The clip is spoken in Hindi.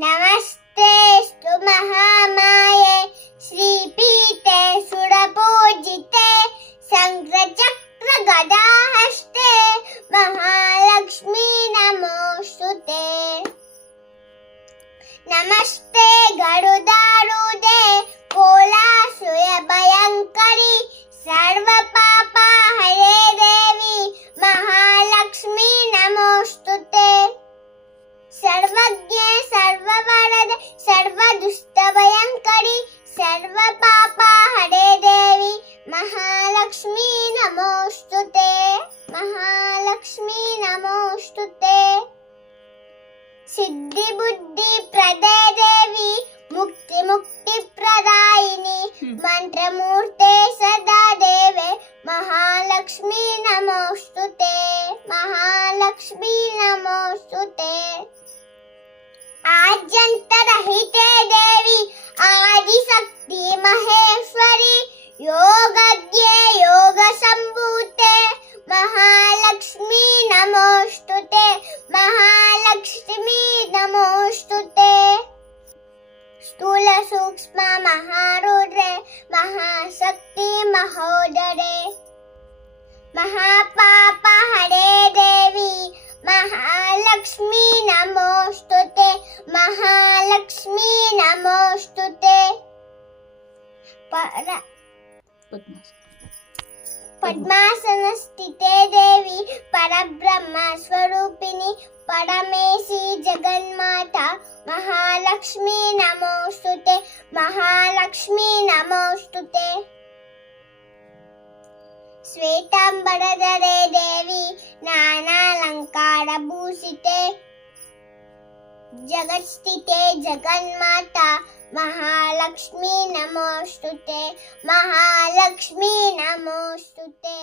नमस्तेस्तु महामाये श्रीपीठे सुरपूजिते शङ्खचक्रगदाहस्ते महालक्ष्मी नमोस्तुते। नमस्ते गरुडारूढे कोलासुरभयङ्करी सर्वपापहरे देवी महालक्ष्मी नमोस्तुते। सर्वज्ञे सर्ववरदे सर्वदुष्टभयङ्करी सर्वपापहरे देवी महालक्ष्मी नमोस्तुते। महालक्ष्मी नमोस्तुते। सिद्धि बुद्धि प्रदे देवी मुक्ति मुक्ति प्रदायिनी मंत्रमूर्ते सदा देवे महालक्ष्मी नमोस्तुते। महालक्ष्मी नमोस्तुते। आद्यन्तरहिते देवी आदिशक्ति महेश्वरी योगज्ञे योगसम्भूते महालक्ष्मी नमोस्तुते। महालक्ष्मी नमोस्तुते। स्थूल सूक्ष्म महारुद्रे महाशक्ति महोदरे महापापहरे देवी महालक्ष्मी नमोस्तुते। महालक्ष्मी नमोस्तुते। पद्मासनस्थिते देवी परब्रह्म स्वरूपिणी परमेशी जगन्माता महालक्ष्मी नमोस्तुते। महालक्ष्मी नमोस्तुते। श्वेतांबरधरे देवी नानालंकारभूषिते जगत्स्थिते जगन्माता महालक्ष्मी नमोस्तुते। महालक्ष्मी नमोस्तुते।